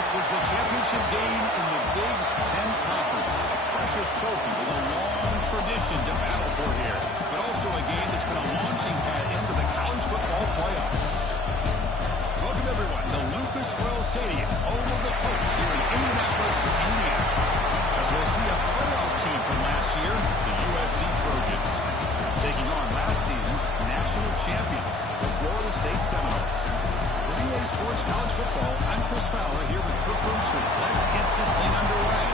This is the championship game in the Big Ten Conference. A precious trophy with a long tradition to battle for here. But also a game that's been a launching pad into the college football playoffs. Welcome, everyone, to Lucas Oil Stadium, home of the Colts here in Indianapolis, Indiana. As we'll see a playoff team from last year, the USC Trojans, taking on last season's national champions, the Florida State Seminoles. For EA Sports College Football, I'm Chris Fowler here with Kirk Broomstreit. Let's get this thing underway.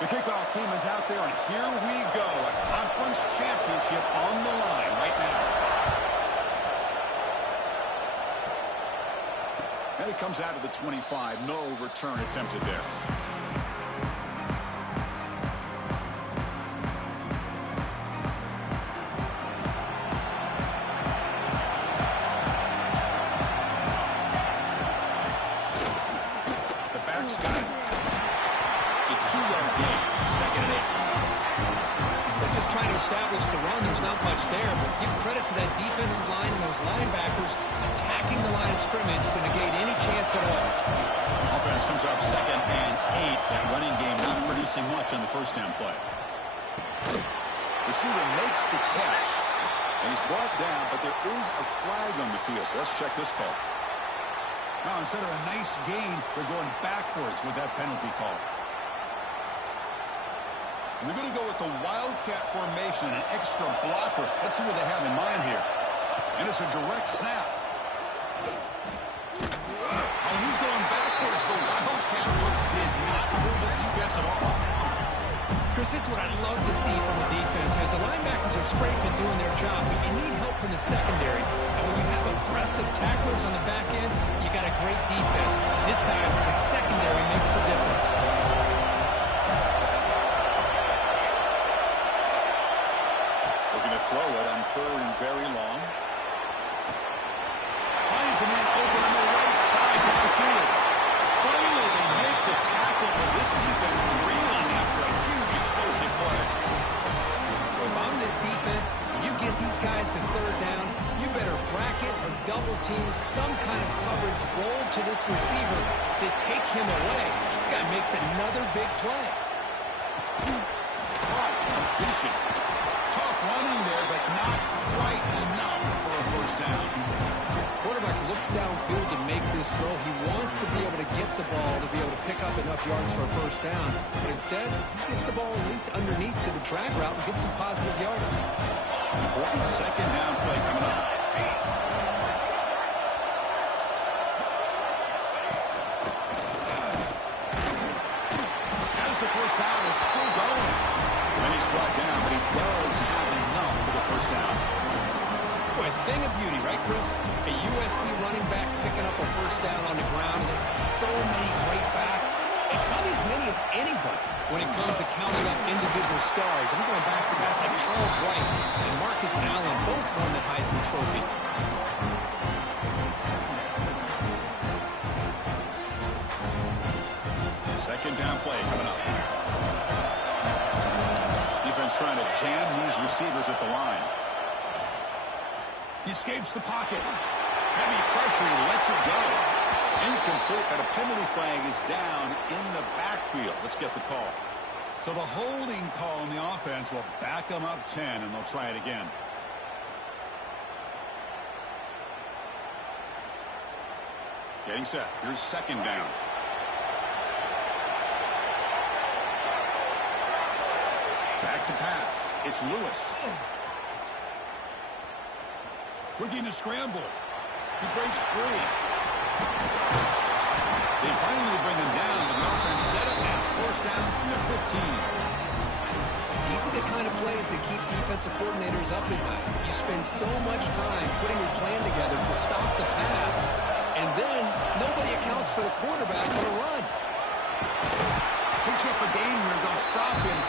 The kickoff team is out there, and here we go. A conference championship on the line right now. And it comes out of the 25. No return attempted there. The back's got it. It's a two-yard gain, 2nd and 8. They're just trying to establish the run. There's not much there, but give credit to that defensive line and those linebackers attacking the line of scrimmage to negate any chance at all. Offense comes up 2nd and 8. That running game not producing much on the first down play. Receiver makes the catch, and he's brought down, but there is a flag on the field, so let's check this call. Now, instead of a nice gain, they're going backwards with that penalty call. And they're going to go with the Wildcat formation, an extra blocker. Let's see what they have in mind here. And it's a direct snap. Oh, he's going backwards. The Wildcat look did not fool this defense at all. Chris, this is what I love to see from the defense. As the linebackers are scraping and doing their job, but you need help from the secondary. And when you have aggressive tacklers on the back end, you got a great defense. This time, the secondary makes the difference. Throw it on 3rd and very long. Finds a man open on the right side of the field. Finally, they make the tackle, but this defense reeling after a huge explosive play. If I'm this defense, you get these guys to 3rd down, you better bracket or double team some kind of coverage roll to this receiver to take him away. This guy makes another big play. Completion. Tough running there, but not quite enough for a first down. Quarterback looks downfield to make this throw. He wants to be able to get the ball to be able to pick up enough yards for a first down. But instead, he gets the ball at least underneath to the drag route and gets some positive yards. Important 2nd down play coming up. As the first down is still going. And he's brought down, but he does have enough for the first down. Boy, a thing of beauty, right, Chris? A USC running back picking up a first down on the ground. And they've got so many great backs, and probably as many as anybody when it comes to counting up individual stars. I'm going back to guys like Charles Wright and Marcus Allen, both won the Heisman Trophy. 2nd down play coming up. Defense trying to jam these receivers at the line. He escapes the pocket. Heavy pressure, he lets it go. Incomplete, but a penalty flag is down in the backfield. Let's get the call. So the holding call on the offense will back them up 10, and they'll try it again. Getting set. Here's 2nd down. Back to pass. It's Lewis. Looking to scramble. He breaks free. They finally bring him down, but the offense set up now. First down from the 15. These are the kind of plays that keep defensive coordinators up at night. You spend so much time putting your plan together to stop the pass, and then nobody accounts for the quarterback on a run.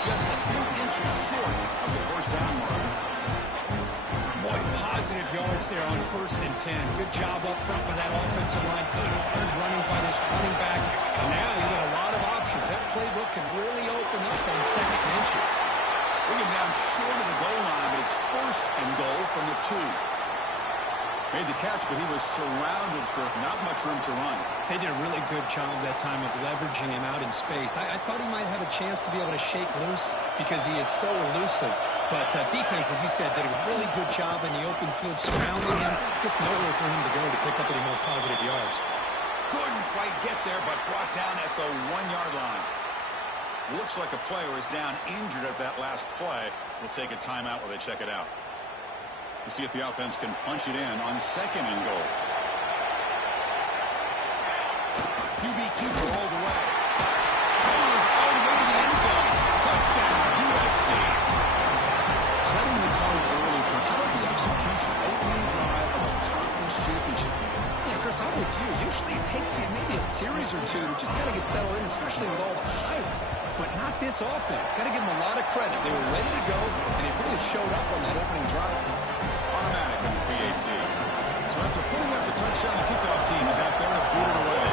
just a few inches short of the first down mark. Boy, positive yards there on 1st and 10. Good job up front by that offensive line. Good hard running by this running back. And now you got a lot of options. That playbook can really open up on 2nd and inches. Bring him down short of the goal line, but it's 1st and goal from the 2. Made the catch, but he was surrounded for not much room to run. They did a really good job that time of leveraging him out in space. I thought he might have a chance to be able to shake loose because he is so elusive. But defense, as you said, did a really good job in the open field surrounding him. Just nowhere for him to go to pick up any more positive yards. Couldn't quite get there, but brought down at the 1-yard line. Looks like a player is down injured at that last play. We'll take a timeout while they check it out. We'll see if the offense can punch it in on 2nd and goal. QB keeper all the way. Fires all the way to the end zone. Touchdown, USC. Setting the tone early for how about the execution? Opening drive of a conference championship game. Yeah, Chris, I'm with you. Usually it takes you maybe a series or two to just kind of get settled in, especially with all the hype. But not this offense. Got to give them a lot of credit. They were ready to go, and it really showed up on that opening drive. Automatic on the PAT. So after putting up a touchdown, the kickoff team is out there to boot it away.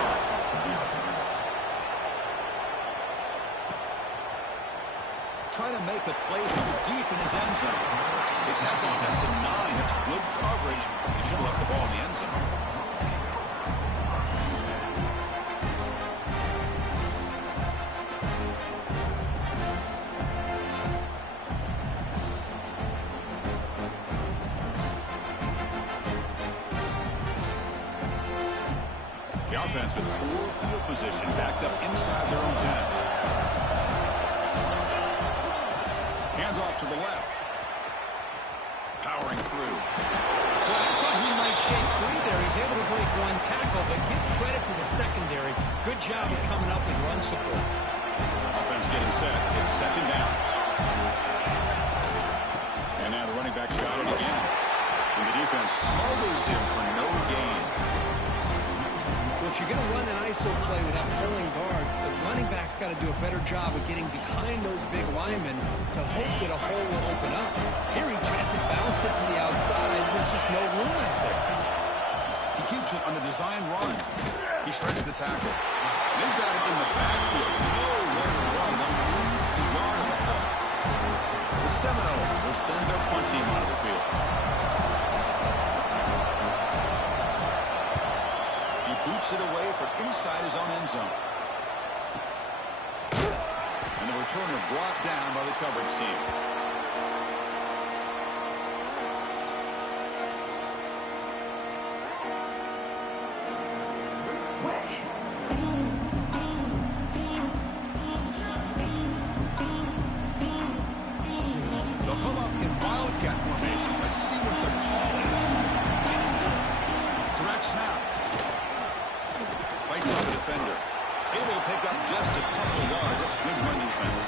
Trying to make a play from deep in his end zone. They tacked on at the 9. That's good coverage. He should have left the ball in the end zone. The offense with poor field position backed up inside their own 10. Hands off to the left. Powering through. Well, I thought he might shake free there. He's able to break one tackle, but give credit to the secondary. Good job of coming up with run support. Offense getting set. It's 2nd down. And now the running back's got it again. And the defense smothers him for no gain. Well, if you're going to run an ISO play without pulling guard, the running back's got to do a better job of getting behind those big linemen to hope that a hole will open up. Here he tries to bounce it to the outside. There's just no room out there. He keeps it on the design run. He shreds the tackle. They've got it in the backfield. Nowhere to run. They lose the yard on the play. The Seminoles will send their punt team out of the field. Boots it away from inside his own end zone. And the returner brought down by the coverage team. They'll come up in wildcat formation. Let's see what the call is. Direct snap. Fights off a defender. Able to pick up just a couple of yards. That's good run defense.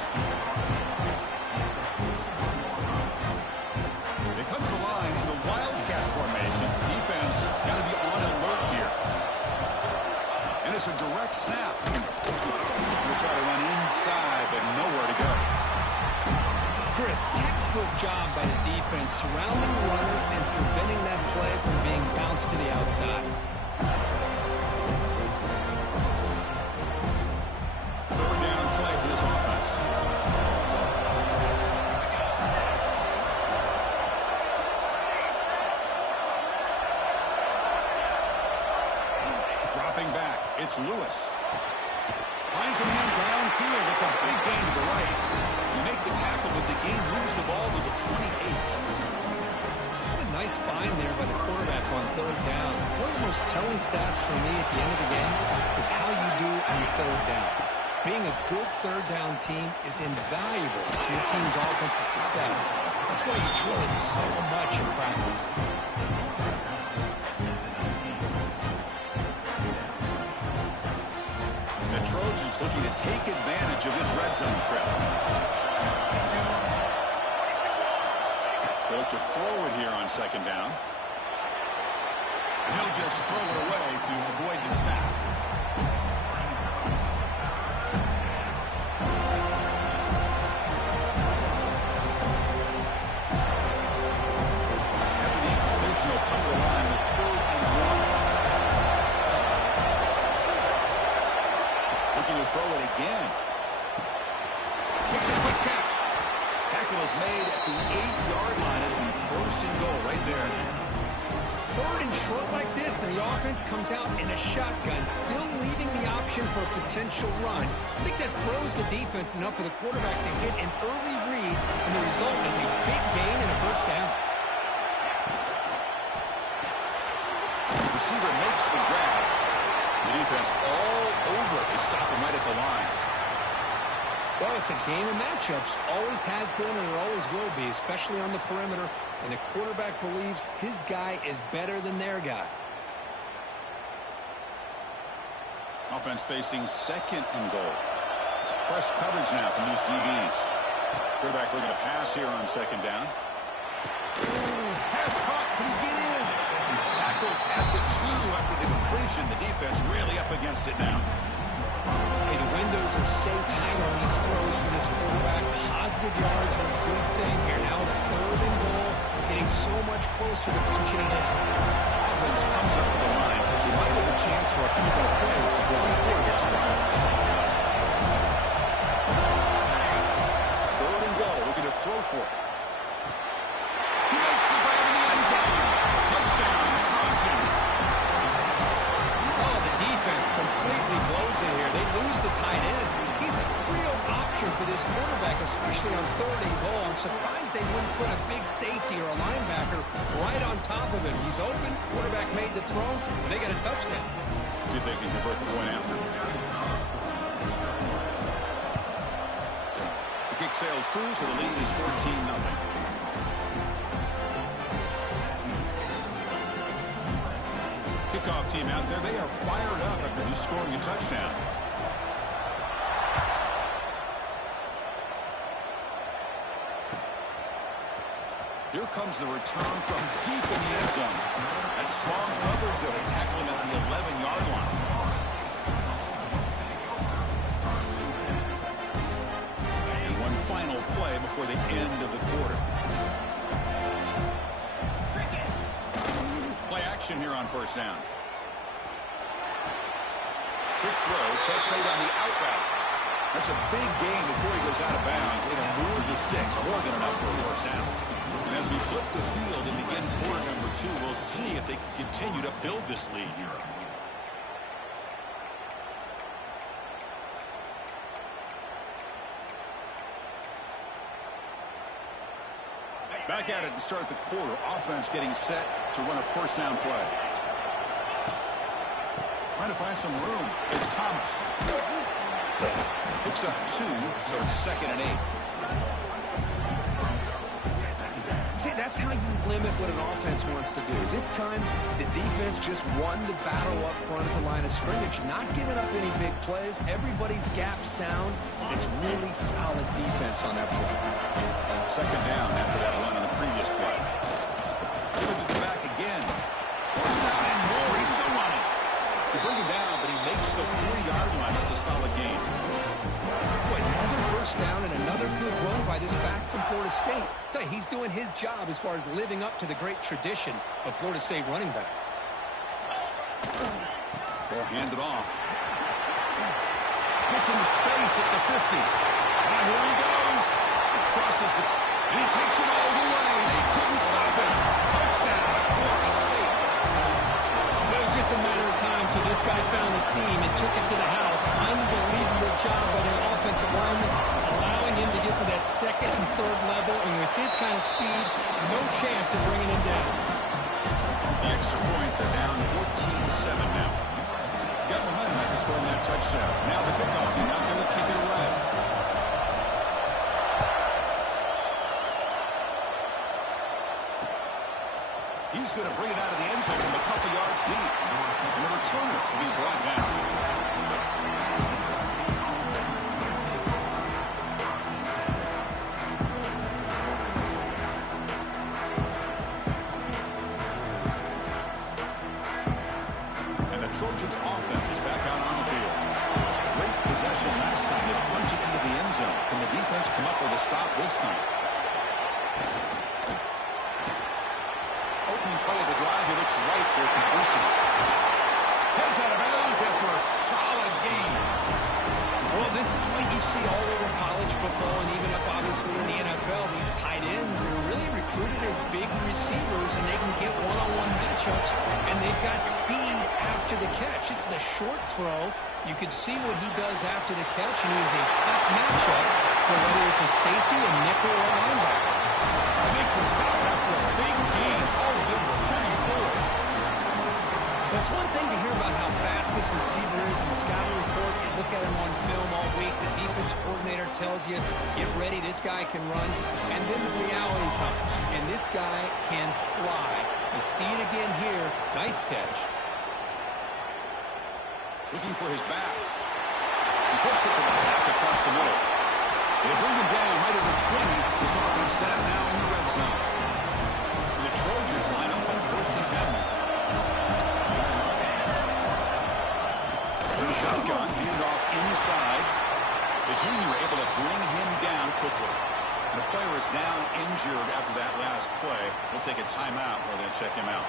They come to the line in the wildcat formation. Defense got to be on alert here. And it's a direct snap. We'll try to run inside, but nowhere to go. Chris, textbook job by the defense surrounding the runner and preventing that play from being bounced to the outside. Third down play for this offense. Dropping back, it's Lewis. Finds a man downfield. It's a big gain to the right. You make the tackle, but the game moves the ball to the 28. What a nice find there by the quarterback on third down. One of the most telling stats for me at the end of the game is how you do on your third down. Being a good third down team is invaluable to your team's offensive success. That's why you drill it so much in practice. The Trojans looking to take advantage of this red zone trap. They look to throw it here on second down. And he'll just throw it away to avoid the sack. third and short like this, and the offense comes out in a shotgun, still leaving the option for a potential run. I think that throws the defense enough for the quarterback to hit an early read, and the result is a big gain and a first down. The receiver makes the grab. The defense all over. They stop him right at the line. Well, it's a game of matchups. Always has been and it always will be, especially on the perimeter. And the quarterback believes his guy is better than their guy. Offense facing second and goal. It's press coverage now from these DBs. Quarterback looking to pass here on second down. Pass caught. Can he get in? Tackled at the 2 after the completion. The defense really up against it now. Hey, the windows are so tight on these throws for this quarterback. Positive yards are a good thing here. Now it's third and goal, getting so much closer to punching it in. Offense comes up to the line. He might have a chance for a few more plays before the quarter expires. Third and goal, looking to throw for it. He makes the grab in the end zone. Touchdown, Trojans. Oh, the defense completely blows it here. They lose the tight end. He's a real option for this quarterback, especially on third and goal. I'm surprised they wouldn't put a big safety or a linebacker right on top of him. He's open. Quarterback made the throw, and they got a touchdown. See if they can convert the point after. The kick sails through, so the lead is 14-0. Kickoff team out there. They are fired up after just scoring a touchdown. Here comes the return from deep in the end zone. That strong coverage there to tackle him at the 11-yard line. And one final play before the end of the quarter. Play action here on first down. Quick throw, catch made on the out route. That's a big gain before he goes out of bounds. It'll move the sticks, more than enough for a first down. And as we flip the field and begin quarter number 2, we'll see if they can continue to build this lead here. Back at it to start the quarter. Offense getting set to run a first down play. Trying to find some room. It's Thomas. Picks up 2, so it's 2nd and 8. See, that's how you limit what an offense wants to do. This time, the defense just won the battle up front at the line of scrimmage, not giving up any big plays. Everybody's gap sound. It's really solid defense on that play. Second down after that run on the previous play. Give it to the back again. First down and more. He's still running. They bring him down, but he makes the 3-yard line. That's a solid gain. Boy, another first down and another good run by this back from Florida State. I tell you, he's doing his job as far as living up to the great tradition of Florida State running backs. Ball handed off. Gets into space at the 50. And here he goes. Crosses the and he takes it all the way. They couldn't stop him. Touchdown, Florida State. It was just a matter of time till this guy found the seam and took it to the house. Unbelievable job by their offensive lineman, allowing him to get to that second and third level, and with his kind of speed, no chance of bringing him down. The extra point, they're down 14-7 now. Got momentum after scoring that touchdown. Now the kickoff team out there to kick it away. He's going to bring it out of the end zone from a couple yards deep. And the returner will be brought down. And the Trojans' offense is back out on the field. Great possession last time. They punch it into the end zone. Can the defense come up with a stop this time? Play of the drive, he looks right for completion. Heads out of bounds after a solid game. Well, this is what you see all over college football and even up, obviously, in the NFL. These tight ends are really recruited as big receivers, and they can get one-on-one matchups, and they've got speed after the catch. This is a short throw. You can see what he does after the catch, and he is a tough matchup for whether it's a safety, a nickel, or a linebacker. Make the stop after a big gain, all good for 34. It's one thing to hear about how fast this receiver is in the scouting report. You look at him on film all week. The defense coordinator tells you, get ready, this guy can run. And then the reality comes, and this guy can fly. You see it again here. Nice catch. Looking for his back. He flips it to the back across the middle. They bring him down right at the 20. This offense set up now in the red zone. The Trojans line up on 1st and 10. The shotgun, hand off inside. The junior able to bring him down quickly. And the player is down injured after that last play. We'll take a timeout while they check him out.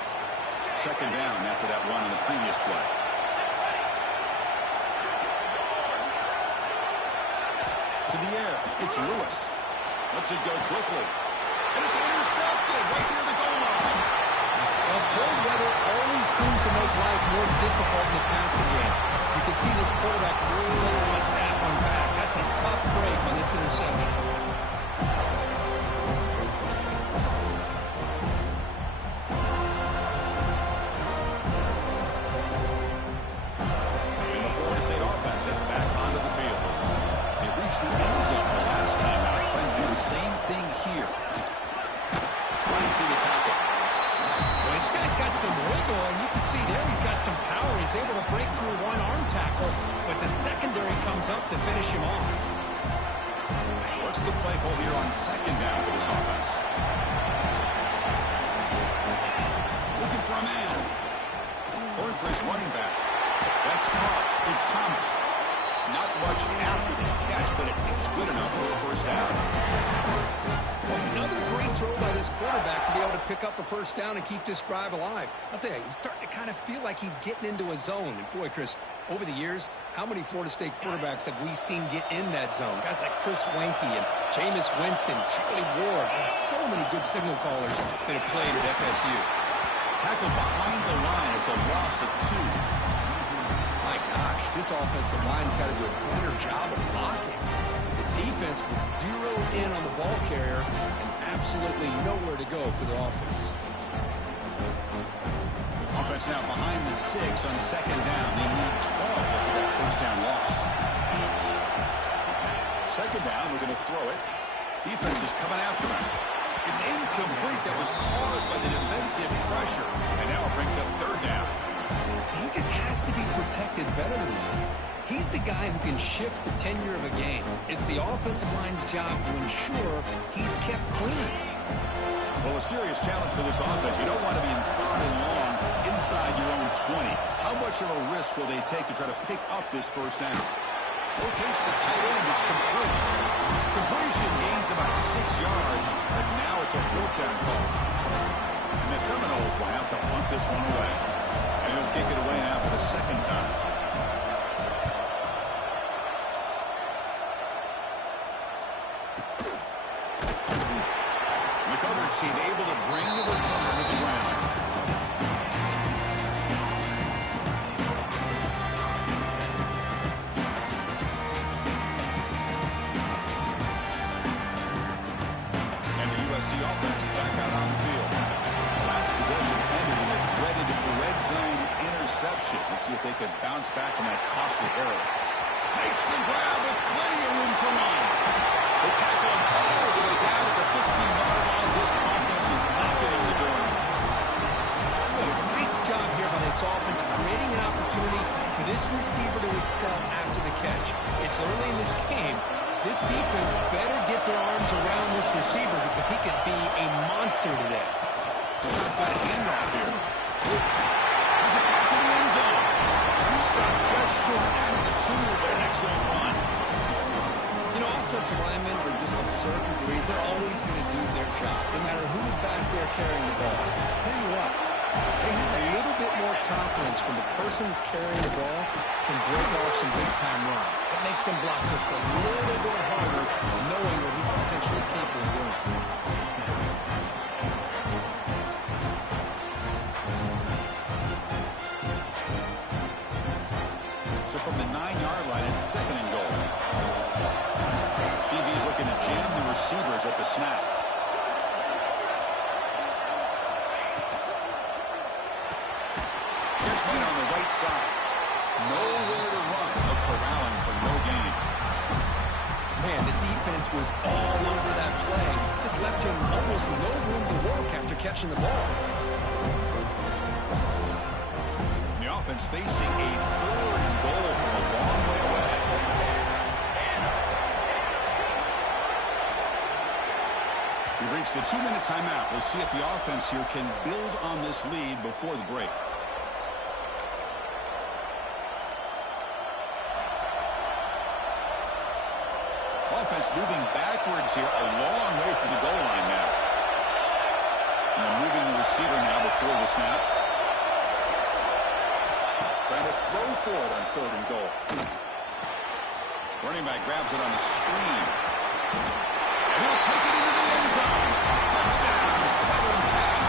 2nd down after that run on the previous play. To the air, it's Lewis. Lets it go quickly. And it's intercepted right near the goal line. Well, cold weather always seems to make life more difficult in the passing game. You can see this quarterback really wants that one back. That's a tough break on this interception. And the Florida State offense is back onto the field. They reached the end zone the last time out. Trying to do the same thing here. Running through the tackle. Well, this guy's got some wiggle, and you can see there he's got some power. He's able to break through one arm tackle, but the secondary comes up to finish him off. What's the play call here on 2nd down for this offense? Looking for a man. Going for his running back. That's caught. It's Thomas. Not much after the catch, but it is good enough for a 1st down. Another great throw by this quarterback to be able to pick up a 1st down and keep this drive alive. I'll tell you, he's starting to kind of feel like he's getting into a zone. And boy, Chris, over the years, how many Florida State quarterbacks have we seen get in that zone? Guys like Chris Weinke and Jameis Winston, Charlie Ward. Man, so many good signal callers that have played at FSU. Tackled behind the line. It's a loss of 2. My gosh, this offensive line's got to do a better job of blocking. The defense was zeroed in on the ball carrier and absolutely nowhere to go for the offense. Offense now behind the sticks on 2nd down. They need 12 after that 1st down loss. 2nd down, we're going to throw it. Defense is coming after him. It's incomplete. That was caused by the defensive pressure. And now it brings up 3rd down. He just has to be protected better than that. He's the guy who can shift the tenure of a game. It's the offensive line's job to ensure he's kept clean. Well, a serious challenge for this offense. You don't want to be in 3rd and long inside your own 20. How much of a risk will they take to try to pick up this 1st down? Locates the tight end. It's complete. Completion gains about 6 yards, but now it's a 4th down call. And the Seminoles will have to punt this one away. And he'll kick it away now for the 2nd time. The coverage team able to bring the return to the ground. And the USC offense is back out on the field. The last possession ended in a dreaded red zone interception. Let's see if they could bounce back from that costly error. Makes the grab with plenty of room to run. They tackle him all the way down to the 15-yard line. This offense is knocking on the door. Nice job here by this offense, creating an opportunity for this receiver to excel after the catch. It's early in this game, so this defense better get their arms around this receiver because he could be a monster today. Shotgun handoff here. He's back to the end zone. Stop just short out of the 2, but an excellent run. You know, offensive linemen are just a certain breed. They're always going to do their job, no matter who's back there carrying the ball. I'll tell you what, they have a little bit more confidence when the person that's carrying the ball can break off some big-time runs. That makes them block just a little bit harder, knowing what he's potentially capable of doing. from the 9-yard line. It's 2nd and goal. DB is looking to jam the receivers at the snap. Catch made on the right side. Nowhere to run. They'll corral him for no gain. Man, the defense was all over that play. Just left him almost no room to work after catching the ball. The offense facing a 3rd and goal from a long way away. We've reached the 2-minute timeout. We'll see if the offense here can build on this lead before the break. Offense moving backwards here, a long way from the goal line now. And moving the receiver now before the snap. Trying to throw for it on 3rd and goal. Running back grabs it on the screen. And he'll take it into the end zone. Touchdown, Southern Cal.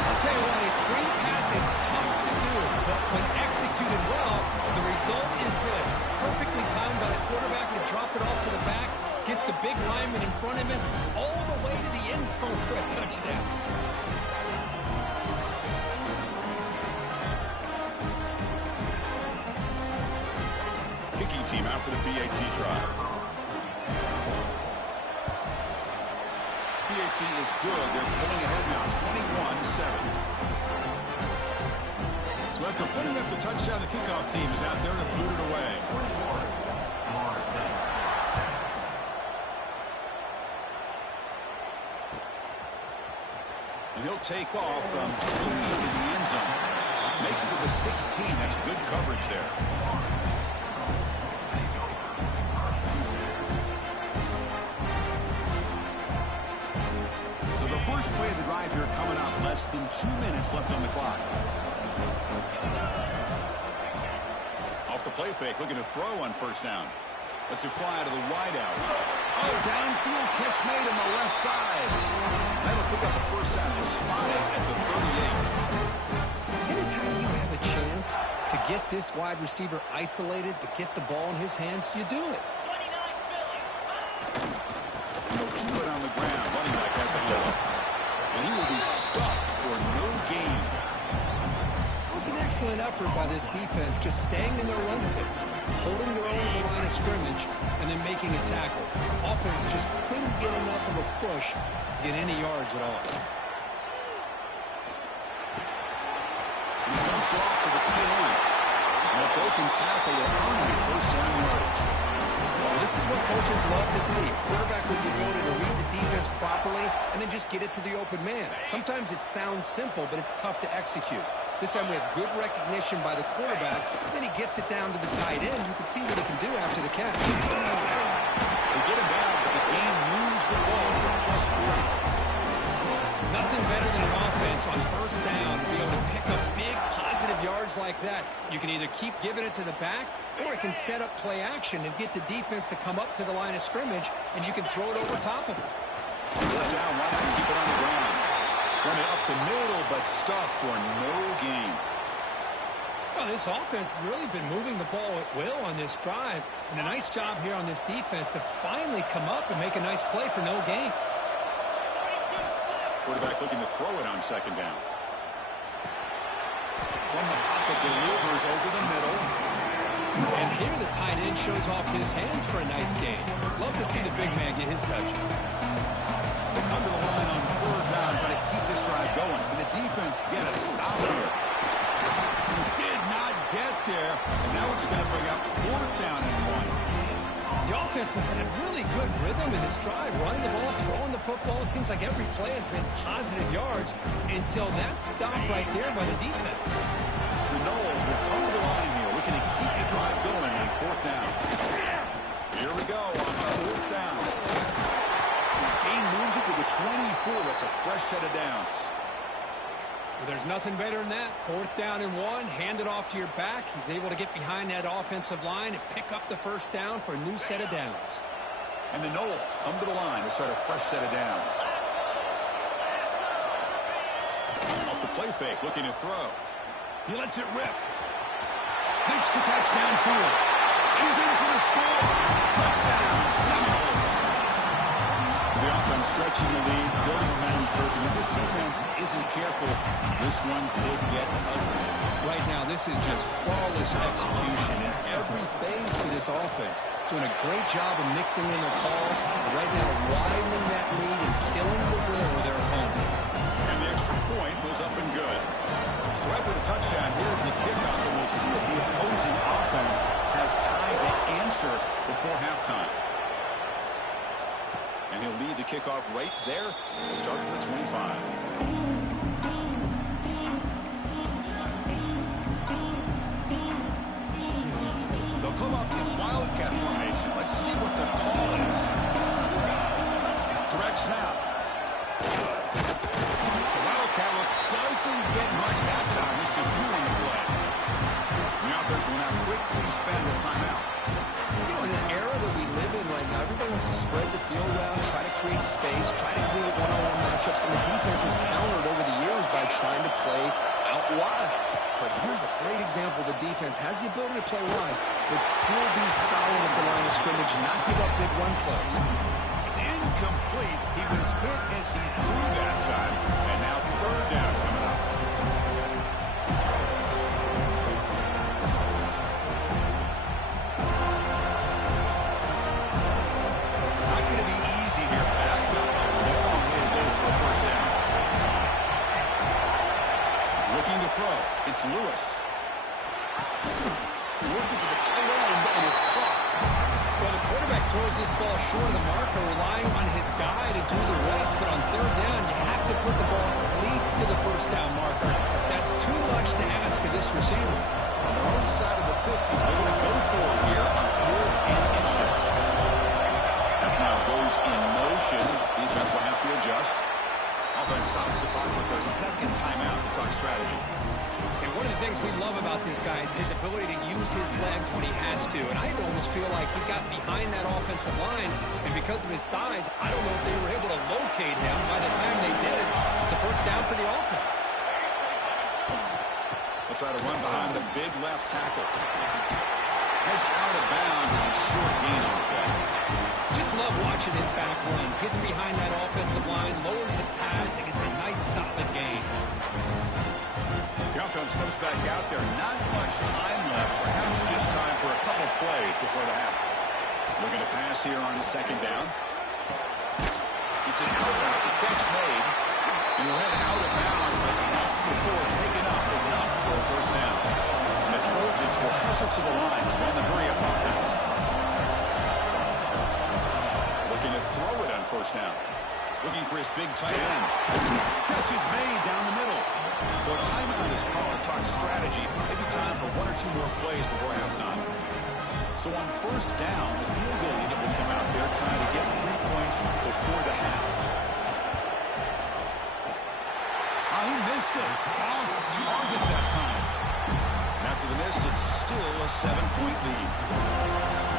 I'll tell you what, a screen pass is tough to do, but when executed well, the result is this. Perfectly timed by the quarterback to drop it off to the back, gets the big lineman in front of him, all the way to the end zone for a touchdown. Kicking team out for the PAT try. PAT is good. They're pulling ahead now, 21-7. So after putting up the touchdown, the kickoff team is out there to boot it away. And he'll take off from 3 in the end zone. Makes it to the 16. That's good coverage there. So the first play of the drive here coming up, less than 2 minutes left on the clock. Off the play fake, looking to throw on 1st down. Lets it fly to the wideout. Oh, downfield catch made on the left side. That'll pick up the 1st down and spot it at the 38. Anytime you have a chance to get this wide receiver isolated, to get the ball in his hands, you do it. He'll keep it on the ground. Running back has it low. And he will be stuffed for no gain. It was an excellent effort by this defense, just staying in their run fits, holding their own at the line of scrimmage, and then making a tackle. Offense just couldn't get enough of a push to get any yards at all. He dumps it off to the tight end. And a broken tackle will earn him 1st down yardage. Well, this is what coaches love to see. A quarterback with the ability to read the defense properly and then just get it to the open man. Sometimes it sounds simple, but it's tough to execute. This time we have good recognition by the quarterback. Then he gets it down to the tight end. You can see what he can do after the catch. They get him down, but the game moves the ball to +40. Nothing better than an offense on 1st down to be able to pick up big positive yards like that. You can either keep giving it to the back, or it can set up play action and get the defense to come up to the line of scrimmage, and you can throw it over top of it. 1st down, why not keep it on the ground? Run it up the middle, but stuffed for no gain. Well, this offense has really been moving the ball at will on this drive, and a nice job here on this defense to finally come up and make a nice play for no gain. Quarterback looking to throw it on 2nd down. From the pocket, delivers over the middle. And here the tight end shows off his hands for a nice gain. Love to see the big man get his touches. They come to the line on 3rd down, trying to keep this drive going. And the defense get a stop here. He did not get there. And now it's going to bring up 4th down and 1. The offense has had really good rhythm in this drive, running the ball, throwing the football. It seems like every play has been positive yards until that stop right there by the defense. The Noles will come to the line here, looking to keep the drive going on 4th down. Here we go on 4th down. Gain moves it to the 24. That's a fresh set of downs. Well, there's nothing better than that. 4th down and 1, hand it off to your back. He's able to get behind that offensive line and pick up the 1st down for a new set of downs. And the Noles come to the line to start a fresh set of downs. Off the play fake, looking to throw. He lets it rip. Makes the catch downfield. He's in for the score. Touchdown, Seminoles. The offense stretching the lead, building momentum quickly. If this defense isn't careful, this one could get ugly. Right now, this is just flawless execution in every phase for this offense. Doing a great job of mixing in their calls. Right now, widening that lead and killing the will of their opponent. And the extra point was up and good. So after the touchdown, here's the kickoff, and we'll see if the opposing offense has time to answer before halftime. And he'll lead the kickoff right there. We'll start at the 25. They'll come up in wildcat formation. Let's see what the call is. Direct snap. The wildcat look doesn't get much that time. Just reviewing the play. The offense will now quickly spend the timeout. You know, in an era that we live in right now, everybody wants to spread the field around, try to create space, try to create one-on-one matchups, and the defense has countered over the years by trying to play out wide. But here's a great example. The defense has the ability to play wide, but still be solid at the line of scrimmage and not give up big run plays. It's incomplete. He was hit as he threw that time, and now third down coming up. Not going to be easy here. Backed up a long way to go for a first down. Looking to throw. It's Lewis. Looking for the tight end, and it's caught. Well, the quarterback throws this ball short of the marker, relying on his guy to do the rest. But on third down, you have to put the ball at least to the first down marker. That's too much to ask of this receiver. On their own side of the 50, they're going to go for it here on 4 and inches. That now goes in motion. Defense will have to adjust. Offense stops the clock with their second timeout to talk strategy. And one of the things we love about this guy is his ability to use his legs when he has to. And I almost feel like he got behind that offensive line, and because of his size, I don't know if they were able to locate him by the time they did. It's a first down for the offense. They'll try to run behind the big left tackle. Heads out of bounds as a short gain on the play. Just love watching his back run. Gets behind that offensive line, lowers his pads, and gets a nice solid gain. The offense comes back out there. Not much time left. Perhaps just time for a couple plays before the half. Looking to pass here on second down. It's an out route. The catch made. And he'll head out of bounds, but not before picking up enough for a first down. And the Trojans will hustle to the line to run the hurry-up offense. Looking to throw it on first down. Looking for his big tight end. Catch is made down the middle. So a timeout is called to talk strategy. Maybe time for 1 or 2 more plays before halftime. So on first down, the field goal unit will come out there trying to get 3 points before the half. He missed it. Off target that time. And after the miss, it's still a 7-point lead.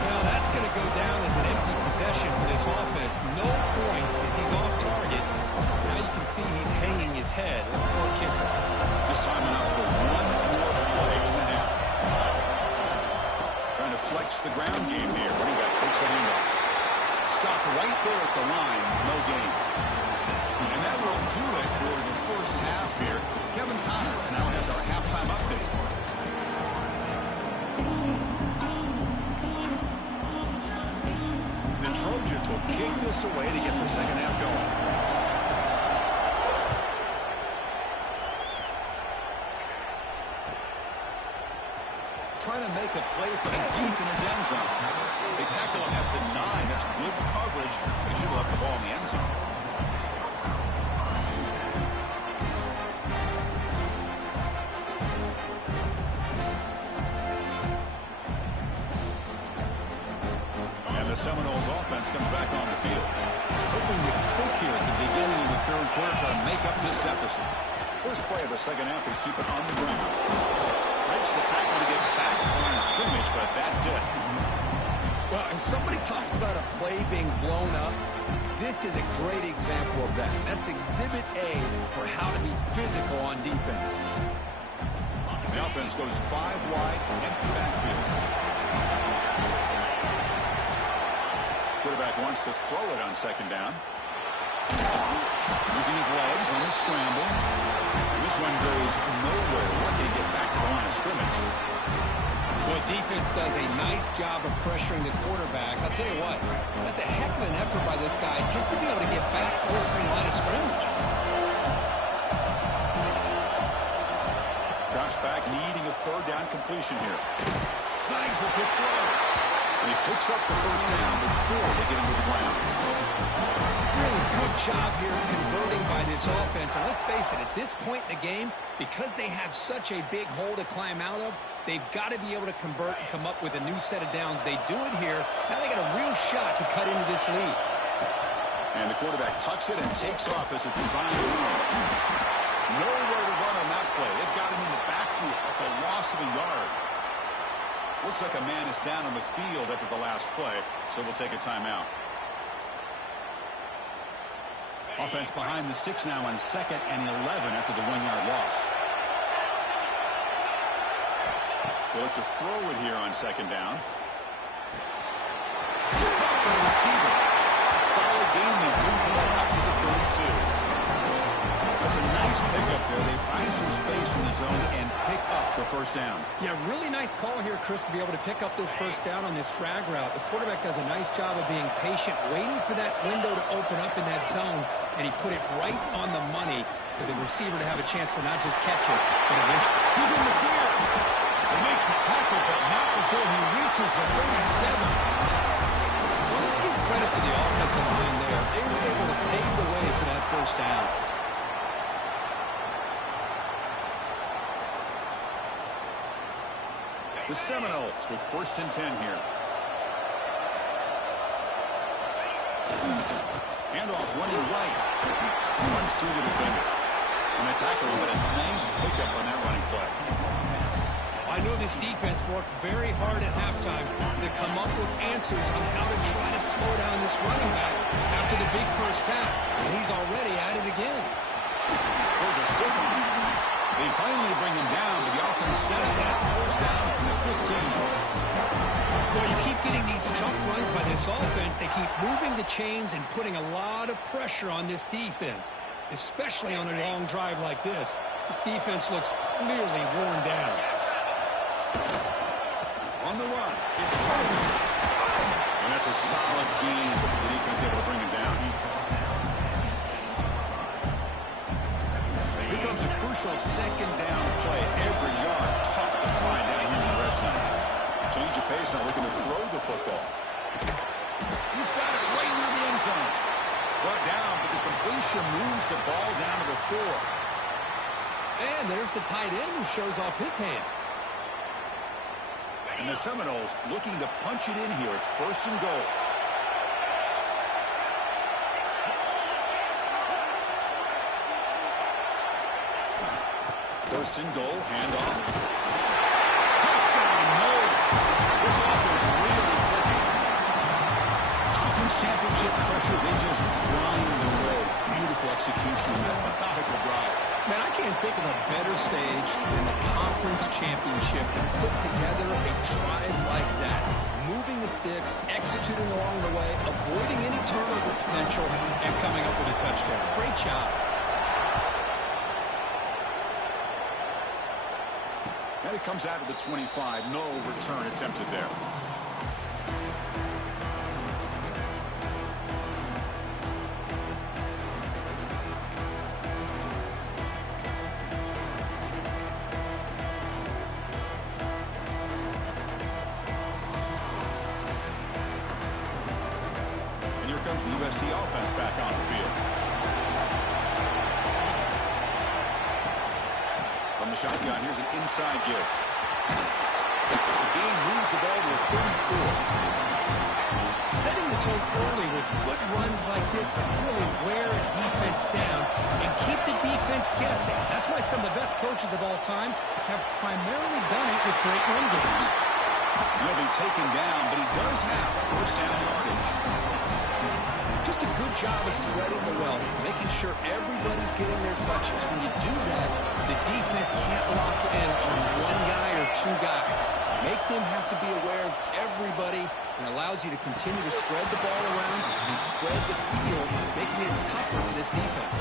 Well, that's going to go down as an empty possession for this offense. No points as he's off target. Now you can see he's hanging his head like a poor kicker. Just time enough for 1 more play in the half. Trying to flex the ground game here. Running back takes a handoff. Stop right there at the line. No gain. And that will do it for the first half here. Kevin Connors now has our halftime update. The Trojans will kick this away to get the second half going. Trying to make a play from deep in his end zone. They tackle him at the 9. That's good coverage. They should have left the ball in the end zone. And the Seminoles offense comes back on the field. Hoping to click here at the beginning of the third quarter, trying to make up this deficit. First play of the second half, they keep it on the ground. Breaks the tackle to get back to the line of scrimmage, but that's it. Well, and somebody talks about a play being blown up. This is a great example of that. That's exhibit A for how to be physical on defense. The offense offense goes 5 wide, empty backfield. Quarterback wants to throw it on second down. Using his legs on the scramble. And this one goes nowhere. Lucky to get back to the line of scrimmage. Well, defense does a nice job of pressuring the quarterback. I'll tell you what, that's a heck of an effort by this guy just to be able to get back close to the line of scrimmage. Drops back, needing a third down completion here. Snags the quick throw. And he picks up the first down before they get him to the ground. Really good job here of converting by this offense. And let's face it, at this point in the game, because they have such a big hole to climb out of, they've got to be able to convert and come up with a new set of downs. They do it here. Now they got a real shot to cut into this lead. And the quarterback tucks it and takes off as it's designed to run. Nowhere to run on that play. They've got him in the backfield. That's a loss of a yard. Looks like a man is down on the field after the last play, so we'll take a timeout. Offense behind the 6 now on 2nd and 11 after the 1-yard loss. They look to throw it here on 2nd down. For the receiver. Solid gain. He moves the ball up to the 32. That's a nice pickup there. They find some space in the zone and pick up the first down. Yeah, really nice call here, Chris, to be able to pick up this first down on this drag route. The quarterback does a nice job of being patient, waiting for that window to open up in that zone, and he put it right on the money for the receiver to have a chance to not just catch it, but eventually. He's in the clear. They make the tackle, but not before he reaches the 37. Well, let's give credit to the offensive line there. They were able to pave the way for that first down. The Seminoles with 1st and 10 here. Handoff running right. Runs through the defender. And the tackle, but a nice pickup on that running play. I know this defense worked very hard at halftime to come up with answers on how to try to slow down this running back after the big first half. And he's already at it again. There's a stiff one. They finally bring him down, but the offense set it at first down from the 15. Well, you keep getting these chunk runs by this offense. They keep moving the chains and putting a lot of pressure on this defense, especially on a long drive like this. This defense looks clearly worn down. On the run, it's Thomas. And that's a solid gain for the defense able to bring him down. Here comes a crucial 2nd down play. Every yard tough to find down here in the red zone. Change of pace, now looking to throw the football. He's got it right near the end zone. Brought down, but the completion moves the ball down to the 4. And there's the tight end who shows off his hands. And the Seminoles looking to punch it in here. It's 1st and goal. First and goal, handoff. Touchdown, Knowles. This offense really clicking. Conference championship pressure, they just grind away. Beautiful execution on that methodical drive. Man, I can't think of a better stage than the conference championship to put together a drive like that. Moving the sticks, executing along the way, avoiding any turnover potential, and coming up with a touchdown. Great job. And it comes out of the 25. No return attempted there. And here comes the USC offense back on the field. From the shotgun, here's an inside give. The game moves the ball to the 34. Setting the tone early with good runs like this can really wear a defense down and keep the defense guessing. That's why some of the best coaches of all time have primarily done it with great run games. He'll be taken down, but he does have first down yardage. Just a good job of spreading the wealth, making sure everybody's getting their touches. When you do that, the defense can't lock in on one guy them have to be aware of everybody and allows you to continue to spread the ball around and spread the field, making it tougher for this defense.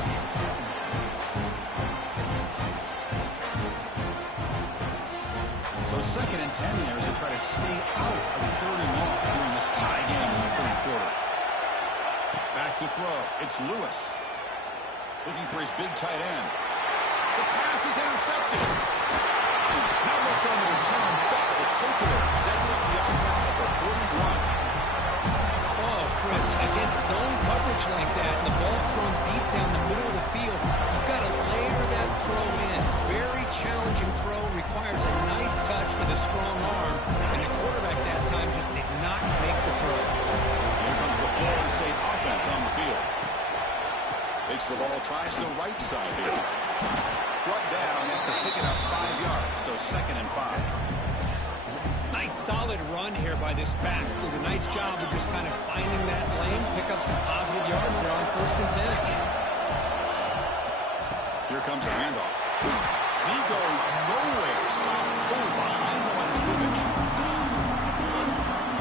So 2nd and 10 here as they try to stay out of 3rd and long here in this tie game in the 3rd quarter. Back to throw. It's Lewis. Looking for his big tight end. The pass is intercepted. Not much on the return, but the takeaway sets up the offense at the 41. Oh, Chris, against zone coverage like that, and the ball thrown deep down the middle of the field, you've got to layer that throw in. Very challenging throw, requires a nice touch with a strong arm, and the quarterback that time just did not make the throw. Here comes the Florida State offense on the field. Takes the ball, tries the right side here. Brought down after picking up 5 yards, so 2nd and 5. Nice solid run here by this back. Did a nice job of just kind of finding that lane, pick up some positive yards there on 1st and 10. Here comes a handoff. He goes nowhere. Stop pulled behind the line of scrimmage.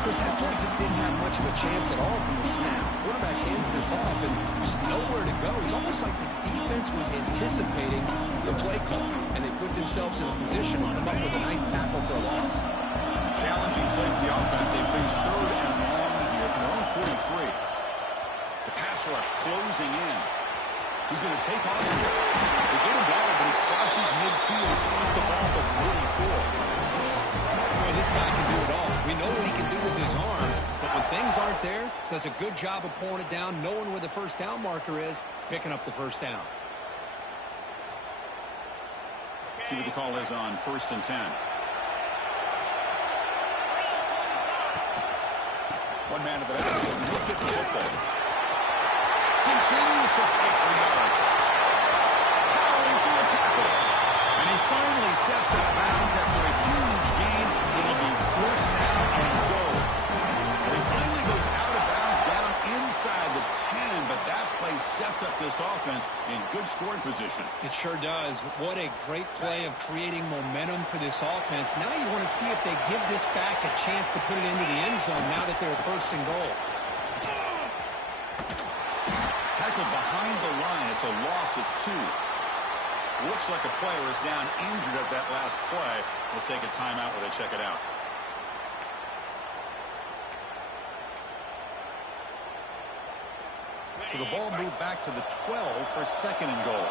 Chris, that play just didn't have much of a chance at all from the snap. Quarterback hands this off, and there's nowhere to go. It's almost like the defense was anticipating the play call, and they put themselves in a position to come up with a nice tackle for a loss. Challenging play for the offense. They face 3rd and long here from their own 43. The pass rush closing in. He's going to take off here. They get him down, but he crosses midfield, spot the ball at the 44. Boy, this guy can do it all. We know what he can do with his arm, but when things aren't there, does a good job of pulling it down, knowing where the first down marker is, picking up the first down. See what the call is on 1st and 10. One man to the backfield. Look at the football. Continues to fight for yards. Powering through a tackle. And he finally steps out of bounds after a huge gain. It'll be 1st down and goal. And he finally goes out of bounds down inside the 10, but that play sets up this offense in good scoring position. It sure does. What a great play of creating momentum for this offense. Now you want to see if they give this back a chance to put it into the end zone now that they're 1st and goal. Tackled behind the line. It's a loss of 2. Looks like a player is down injured at that last play. We'll take a timeout while they check it out. So the ball moved back to the 12 for 2nd and goal.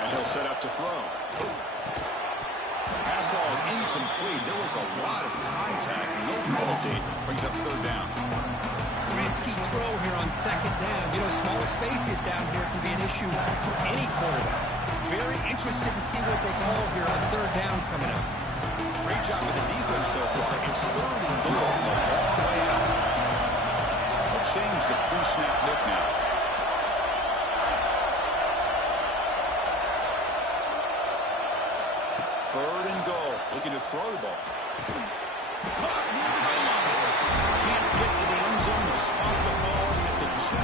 And he'll set up to throw. Pass ball is incomplete. There was a lot of contact. No penalty. Brings up 3rd down. Risky throw here on 2nd down. You know, small spaces down here can be an issue for any quarterback. Very interested to see what they call here on 3rd down coming up. Great job with the defense so far. It's 3rd and goal from a long way out. They'll change the pre-snap look now. Third and goal. Looking to throw the ball. Caught near the goal line. Can't get to the end zone to spot the ball at the 2.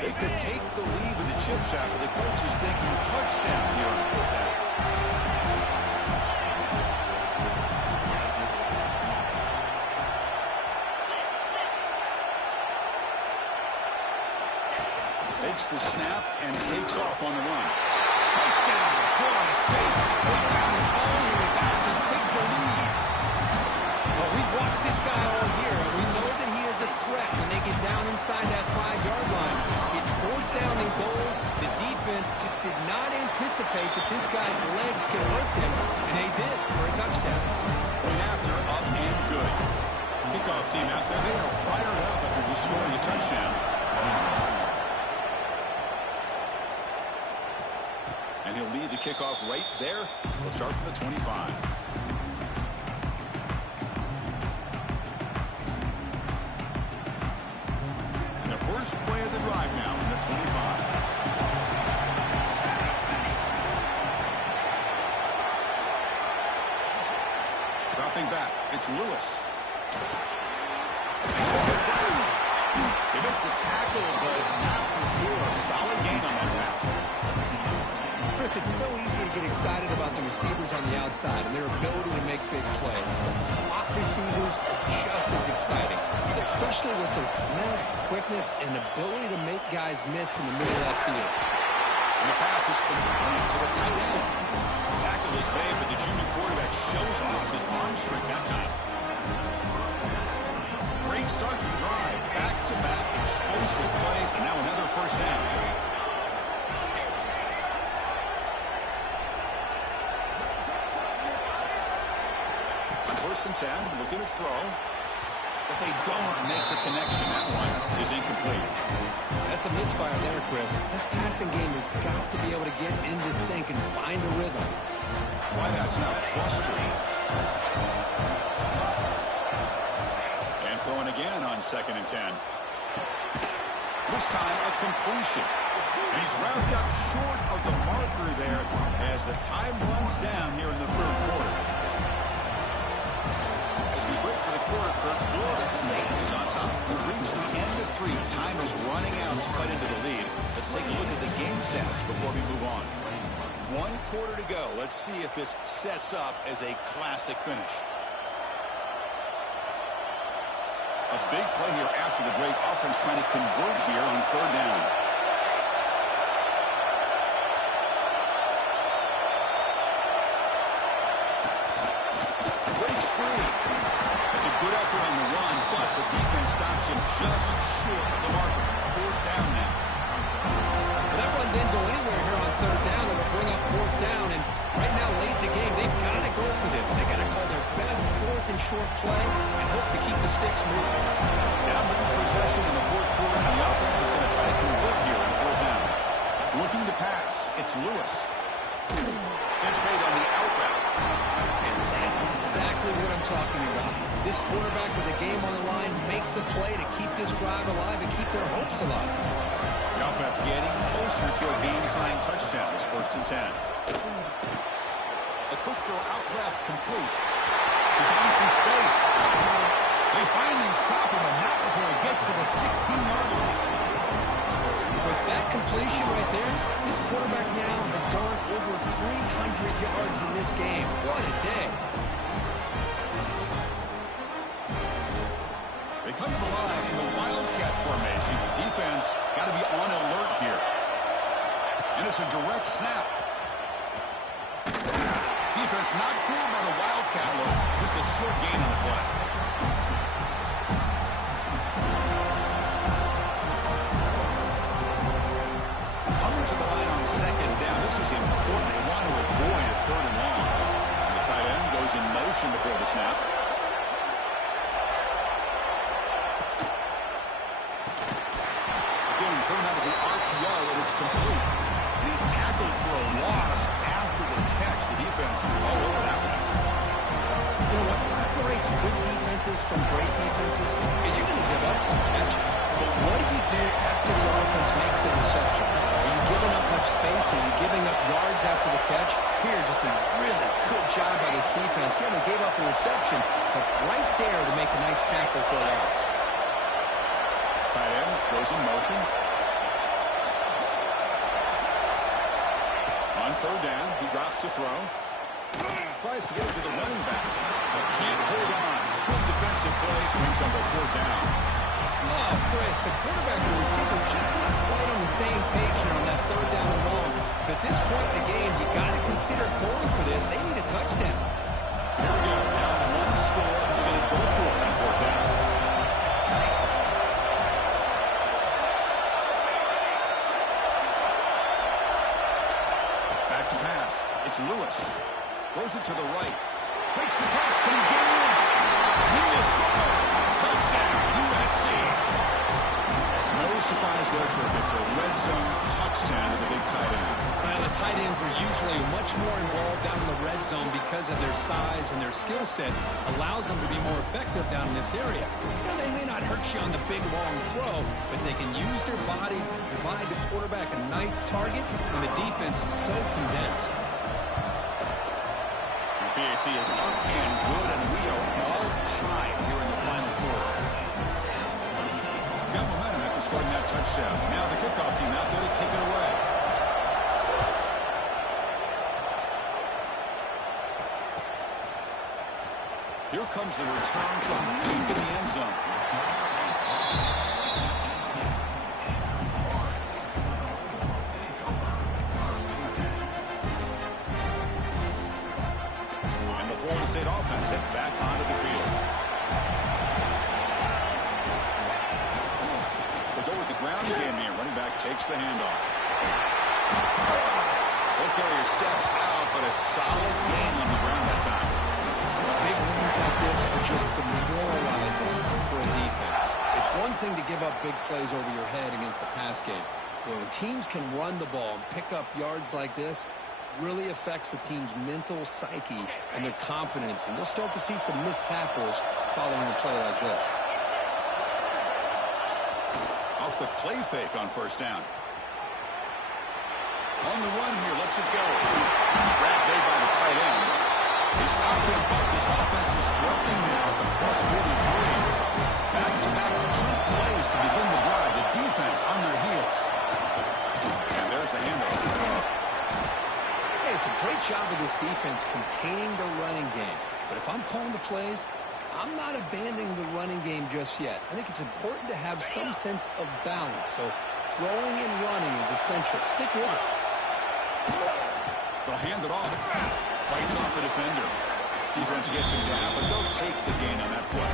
They could take the lead with a chip shot, but the coach is thinking touchdown here on 4th down. Takes the snap and takes off on the run. Touchdown, Florida State. They got it all the way back to take the lead. Well, we've watched this guy all year, and we know that he is a threat when they get down inside that 5-yard line. It's 4th down and goal. The defense just did not anticipate that this guy's legs could hurt him, and they did for a touchdown. Right after, up and good. Kickoff team out there, they are fired up after just scoring a touchdown. And he'll lead the kickoff right there. We'll start from the 25. And the first play of the drive now from the 25. Dropping back, it's Lewis. They missed the tackle, but not before a solid gain on that pass. Chris, it's so easy to get excited about the receivers on the outside and their ability to make big plays. But the slot receivers are just as exciting, especially with their finesse, quickness, and ability to make guys miss in the middle of that field. And the pass is complete to the tight end. Tackle is made, but the junior quarterback shows off his arm strength that time. Great start to the drive. Back-to-back explosive plays, and now another first down. On 1st and 10, looking to throw. But they don't make the connection. That one is incomplete. That's a misfire there, Chris. This passing game has got to be able to get into sync and find a rhythm. Wideout's now +3. And throwing again on 2nd and 10. This time a completion. And he's wrapped up short of the marker there as the time runs down here in the 3rd quarter. As we break for the quarter, Kirk, Florida State is on top. We've reached the end of 3. Time is running out to cut into the lead. Let's take a look at the game stats before we move on. 1 quarter to go. Let's see if this sets up as a classic finish. A big play here after the great offense trying to convert here on 3rd down. Breaks free. It's a good effort on the run, but the defense stops him just short of the marker. 4th down now. That run didn't go anywhere here on 3rd down. It'll bring up 4th down, and right now, late in the game, they've got to go for this. They've got to call their best 4th and short play and hope to keep the sticks moving. Down with the possession in the 4th quarter, and the offense is going to try to convert here on 4th down. Looking to pass, it's Lewis. Catch made on the out route. And that's exactly what I'm talking about. This quarterback with the game on the line makes a play to keep this drive alive and keep their hopes alive. The offense getting closer to a game-tying touchdown. It's 1st and 10. A quick throw out left, complete. He finds some space. They finally stop him, and not before he gets to the 16-yard line. With that completion right there, this quarterback now has gone over 300 yards in this game. What a day. They come to the line in the Wildcat formation. The defense got to be on alert here. And it's a direct snap. Defense not fooled by the Wildcat look. Just a short gain on the play. Coming to the line on 2nd down. This is important. They want to avoid a 3rd and long. And the tight end goes in motion before the snap. Thrown out of the RPO, and it's complete. And he's tackled for a loss after the catch. The defense all over that one. You know, what separates good defenses from great defenses is you're going to give up some catches. But what do you do after the offense makes a reception? Are you giving up much space? Are you giving up yards after the catch? Here, just a really good job by this defense. Yeah, they gave up a reception, but right there to make a nice tackle for a loss. Tight end goes in motion. On 3rd down, he drops to throw. Tries to get it to the running back, but can't hold on. Good defensive play, brings up a 4th down. Oh, Chris, the quarterback and the receiver just not quite on the same page here on that 3rd down and long. But at this point in the game, you got to consider going for this. They need a touchdown. So here we go. Down 1 score. They're going to go for it on 4th down. Back to pass. It's Lewis. Throws it to the right. Makes the catch. Can he get in? He will score. Touchdown, USC. No surprise there, Kirk. It's a red zone touchdown to the big tight end. Well, the tight ends are usually much more involved down in the red zone because of their size and their skill set allows them to be more effective down in this area. You know, they may not hurt you on the big, long throw, but they can use their bodies, provide the quarterback a nice target when the defense is so condensed. The PAT is up and good, and we touchdown. Now the kickoff team out there to kick it away. Here comes the return from deep in the end zone. And the Florida State offense heads back onto the field. They go with the ground game here. Running back takes the handoff. Carrier steps out, but a solid gain on the ground that time. Big wins like this are just demoralizing for a defense. It's one thing to give up big plays over your head against the pass game. But when teams can run the ball and pick up yards like this, it really affects the team's mental psyche and their confidence. And you'll start to see some missed tackles following a play like this. Off the play fake on first down. On the run here, lets it go. Grab made by the tight end. He's stopping, but this offense is throwing now at the plus 43. Back-to-back jump plays to begin the drive. The defense on their heels. And there's the handoff. Hey, it's a great job of this defense containing the running game. But if I'm calling the plays, I'm not abandoning the running game just yet. I think it's important to have some sense of balance. So throwing and running is essential. Stick with it. They'll hand it off. Fights off the defender. Defense gets him down, but they'll take the gain on that play.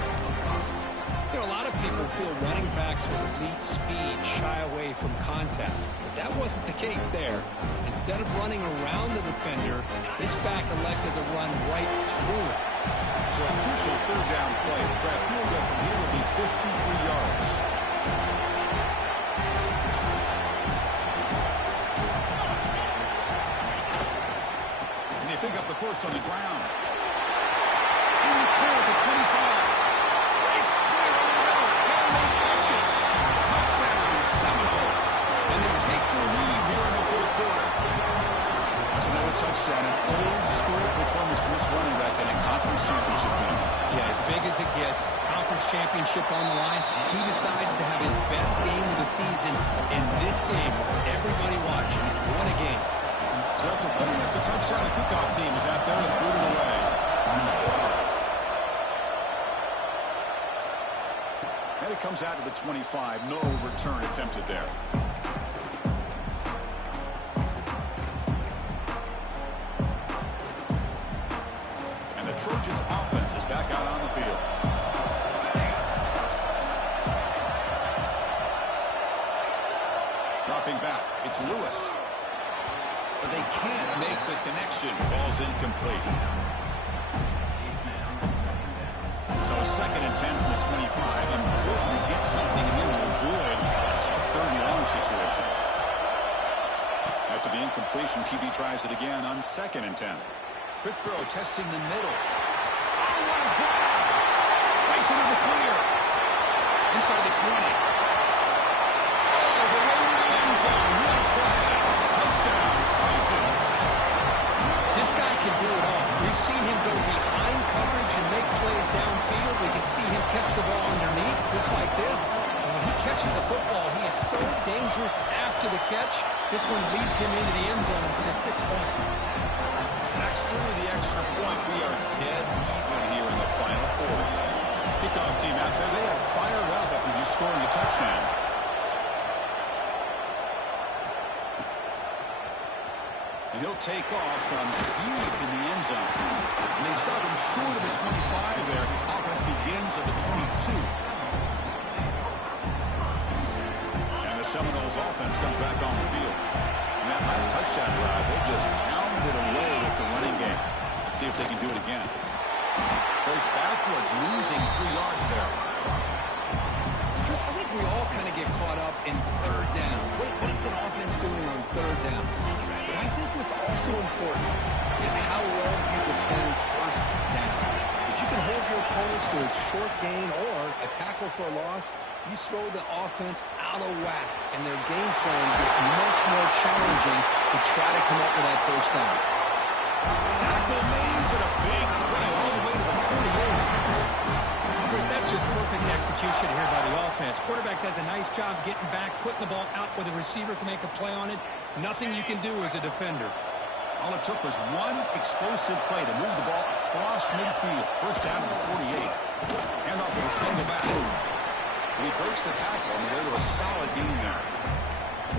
You know, a lot of people feel running backs with elite speed shy away from contact. But that wasn't the case there. Instead of running around the defender, this back elected to run right through it. So a crucial third down play. The draft field goal from here will be 53 yards. Pick up the first on the ground. In the clear at the 25. Breaks clear over the middle. Can they catch it? Touchdown, Seminoles. And they take the lead here in the fourth quarter. That's another touchdown. An old-school performance for this running back in a conference championship game. Yeah, as big as it gets, conference championship on the line, he decides to have his best game of the season in this game. Everybody watching. What a game. So after putting up the touchdown, the kickoff team is out there to boot it away. And it comes out to the 25. No return attempted there. And the Trojans' offense is back out on the field. Dropping back, it's Lewis. But they can't make the connection. Ball's incomplete. So 2nd and 10 from the 25. Important to get something here to avoid a tough 3rd-and-long situation. After the incompletion, QB tries it again on 2nd and 10. Quick throw, testing the middle. Oh, what a grab! Breaks into the clear. Inside the 20. Oh, the way to the end zone. What a play. Touchdown, Trojans. This guy can do it all. We've seen him go behind coverage and make plays downfield. We can see him catch the ball underneath, just like this. And when he catches a football, he is so dangerous after the catch. This one leads him into the end zone for the 6 points. Max through the extra point. We are dead even here in the final quarter. Kickoff team out there. They are fired up after just scoring a touchdown. And he'll take off from deep in the end zone. And they stop him short of the 25 there. Offense begins at the 22. And the Seminoles offense comes back on the field. And that last touchdown drive, they just pounded away with the running game. Let's see if they can do it again. Goes backwards, losing 3 yards there. Chris, I think we all kind of get caught up in 3rd down. What is that offense doing on 3rd down? But I think what's also important is how well you defend 1st down. If you can hold your opponents to a short gain or a tackle for a loss, you throw the offense out of whack, and their game plan gets much more challenging to try to come up with that 1st down. Tackle made, but a big play all the way to the 48. Chris, that's just perfect execution here by the offense. Quarterback does a nice job getting back, putting the ball out where the receiver can make a play on it. Nothing you can do as a defender. All it took was one explosive play to move the ball across midfield. First down to the 48. Hand off with a single back. And he breaks the tackle on the way to a solid gain there.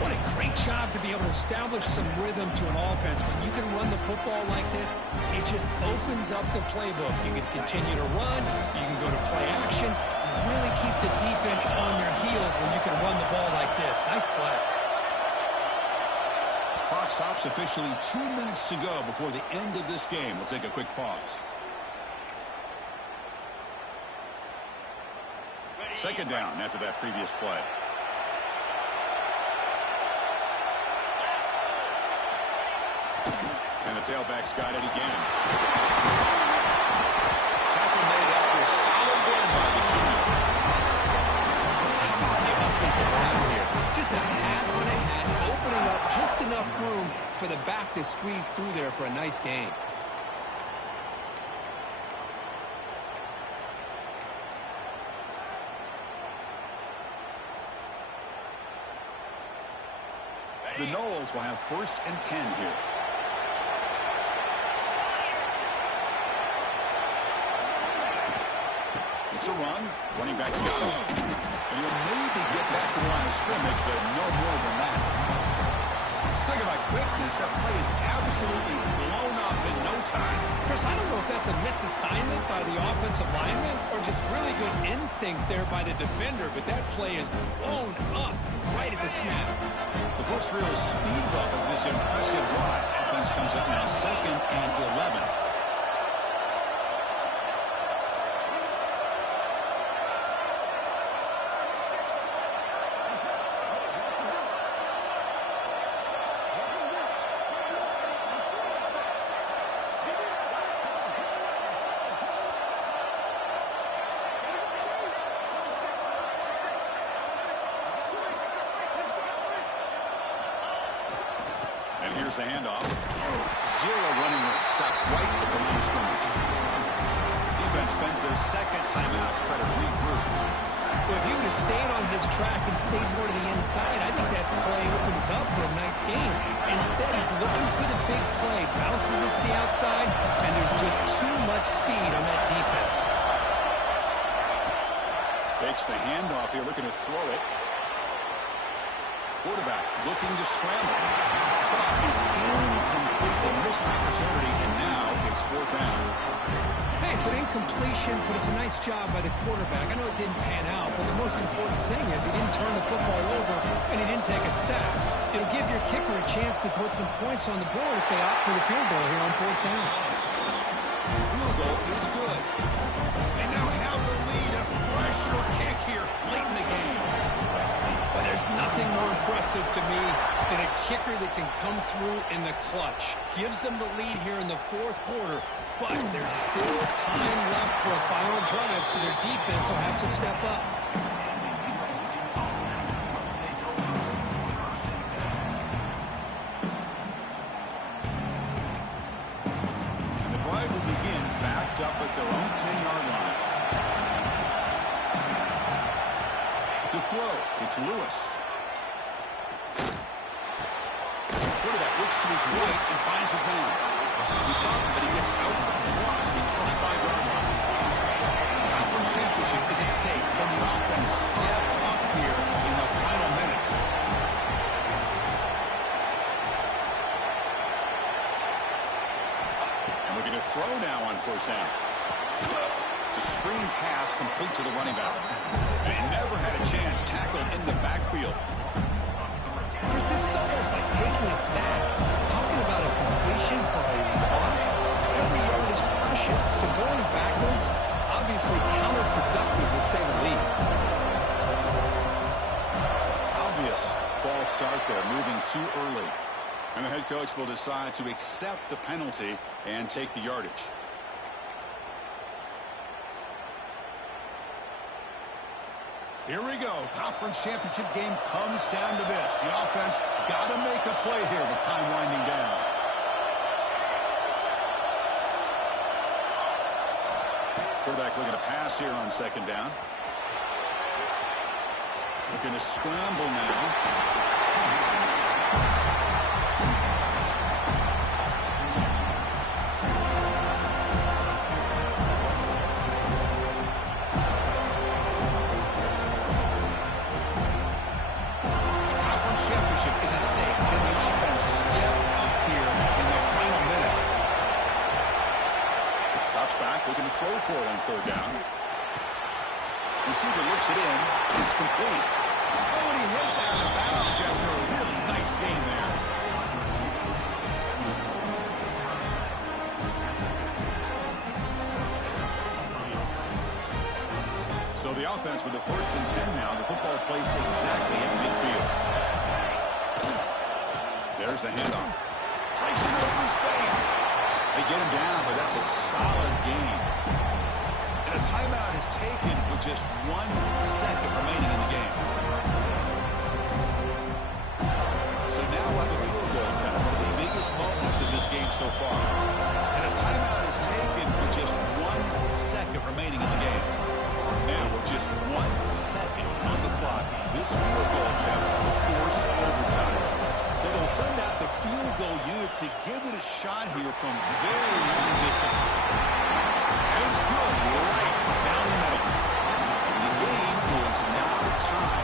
What a great job to be able to establish some rhythm to an offense. When you can run the football like this, it just opens up the playbook. You can continue to run. You can go to play action. You really keep the defense on their heels when you can run the ball like this. Nice play. Clock stops officially 2 minutes to go before the end of this game. We'll take a quick pause. Second down after that previous play. And the tailback's got it again. Tackle made after a solid run by the junior. How about the offensive line here? Just a hat on a hat, opening up just enough room for the back to squeeze through there for a nice gain. The Noles will have 1st and 10 here. It's a run. Running back's got him. And he'll maybe get back to the line of scrimmage, but no more than that. Talking about quickness, that play is absolutely blown up in no time. Chris, I don't know if that's a misassignment by the offensive lineman or just really good instincts there by the defender, but that play is blown up right at the snap. The first real speed bump of this impressive drive. Offense comes up now 2nd and 11. And here's the handoff. Zero running room. Stopped right at the line of scrimmage. Defense spends their second timeout to try to regroup. Well, if he would have stayed on his track and stayed more to the inside, I think that play opens up for a nice gain. Instead, he's looking for the big play, bounces it to the outside, and there's just too much speed on that defense. Takes the handoff here, looking to throw it. Quarterback looking to scramble. But it's incomplete. They missed an opportunity, and now it's 4th down. Hey, it's an incompletion, but it's a nice job by the quarterback. I know it didn't pan out, but the most important thing is he didn't turn the football over, and he didn't take a sack. It'll give your kicker a chance to put some points on the board if they opt for the field goal here on 4th down. Field goal is good. They now have the lead. A pressure kick here late in the game. Well, there's nothing more impressive to me than a kicker that can come through in the clutch. Gives them the lead here in the 4th quarter, but there's still time left for a final drive, so their defense will have to step up. And the drive will begin backed up at their own 10-yard line. To throw, it's Lewis. Quarterback looks to his right and finds his man. He's stopped, but he gets out across the 25-yard line. Conference championship is at stake. Can the offense step up here in the final minutes? And looking to throw now on 1st down. It's a screen pass complete to the running back. And he never had a chance tackled in the backfield. Chris, this is almost like taking a sack. Talking about a completion for a loss, every yard is precious. So going backwards, obviously counterproductive to say the least. Obvious false start there, moving too early. And the head coach will decide to accept the penalty and take the yardage. Here we go. Conference championship game comes down to this. The offense got to make a play here with time winding down. Quarterback looking to pass here on second down. Looking to scramble now. Looking to throw for it on third down. Receiver looks it in. It's complete. Oh, and he hits out of bounds after a really nice game there. So the offense with the 1st and 10 now. The football placed exactly at midfield. There's the handoff. Breaks it open space. They get him down, but that's a solid gain. And a timeout is taken with just 1 second remaining in the game. So now we'll have a field goal attempt, one of the biggest moments of this game so far. And a timeout is taken with just 1 second remaining in the game. Now with just 1 second on the clock, this field goal attempt to force overtime. So they'll send out the field goal unit to give it a shot here from very long distance. And it's good right down the middle. And the game is now tied.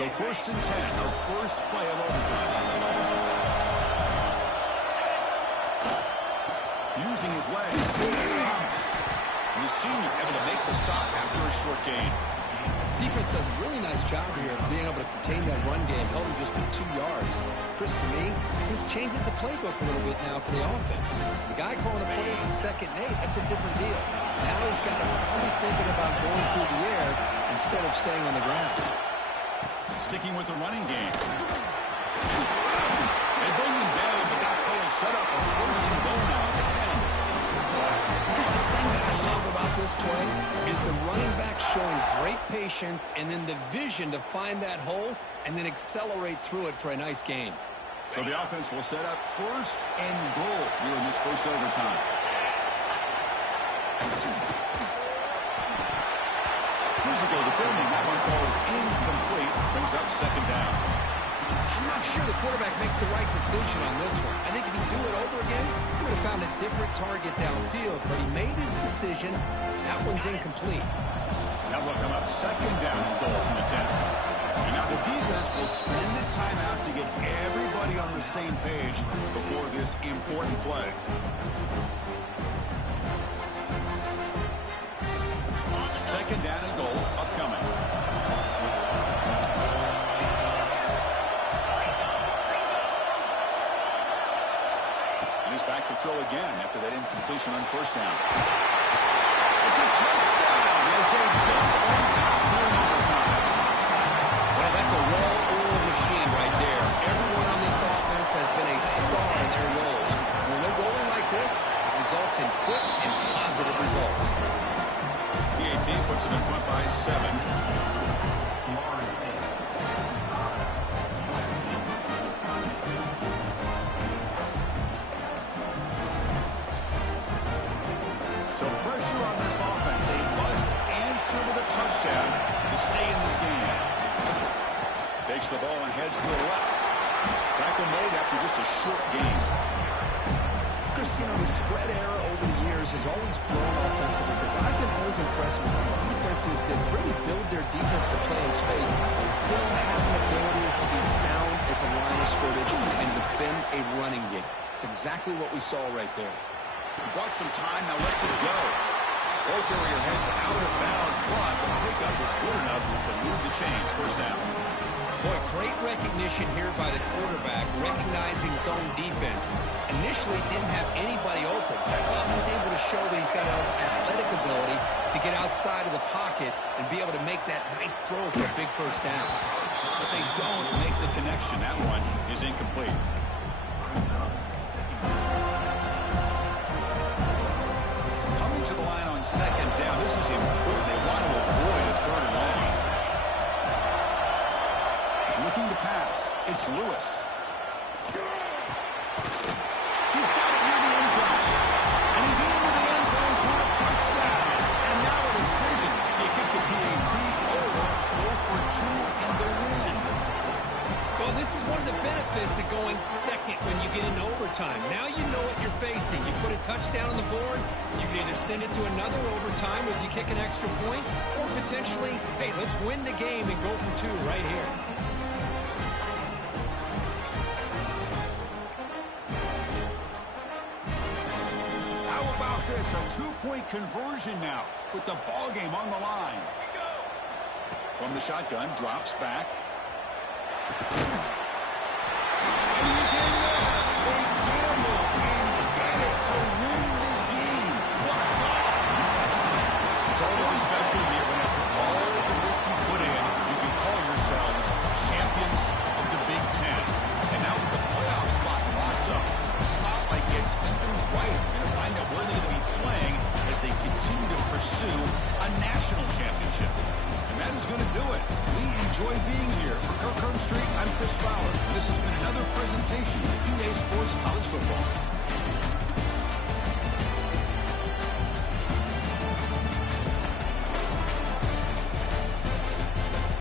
So 1st and 10, our first play of overtime. Using his legs, it's Thomas. And the senior able to make the stop after a short gain. Defense does a really nice job here of being able to contain that run game, held him just for 2 yards. Chris, to me, this changes the playbook a little bit now for the offense. The guy calling the plays at 2nd and 8, that's a different deal. Now he's got to probably thinking about going through the air instead of staying on the ground. Sticking with the running game. They bring him down, but that play is set up a 1st and goal now at the 10. Here's the thing that I love about this play is the running back showing great patience and then the vision to find that hole and then accelerate through it for a nice gain. So the offense will set up 1st and goal here in this first overtime. Physical defending. That one falls incomplete. Brings up 2nd down. I'm not sure the quarterback makes the right decision on this one. I think if he do it over again, he would have found a different target downfield, but he made his decision. That one's incomplete. Now they'll come up 2nd down and goal from the 10. And now the defense will spend the timeout to get everybody on the same page before this important play. Second down and goal upcoming. And he's back to throw again after that incompletion on 1st down. It's a touchdown as they jump on top here in overtime. Well, that's a well-oiled machine right there. Everyone on this offense has been a star in their roles. When they're rolling like this, it results in quick and positive results. PAT puts them in front by 7. So pressure on this offense. They must answer with a touchdown to stay in this game. Takes the ball and heads to the left. Tackle made after just a short game. Chris, you know, the spread era over the years has always grown offensively, but I've been always impressed with defenses that really build their defense to play in space, still have an ability to be sound at the line of scrimmage and defend a running game. It's exactly what we saw right there. Bought some time, now lets it go. Ball carrier heads out of bounds, but the pickup was good enough to move the chains. 1st down. Boy, great recognition here by the quarterback, recognizing zone defense. Initially didn't have anybody open, but he's able to show that he's got enough athletic ability to get outside of the pocket and be able to make that nice throw for a big 1st down. But they don't make the connection. That one is incomplete. important. They want to avoid a third and long. Looking to pass. It's Lewis. He's got it near the end zone. And he's into the end zone for a touchdown. And now a decision. You kick the PAT or go for 2 and the win. Well, this is one of the benefits of going second when you get into overtime. Now you know what you're facing. You put a touchdown on the board, you can either send it to another overtime if you kick an extra point, or potentially, hey, let's win the game and go for 2 right here. How about this? A 2-point conversion now with the ball game on the line. From the shotgun, drops back.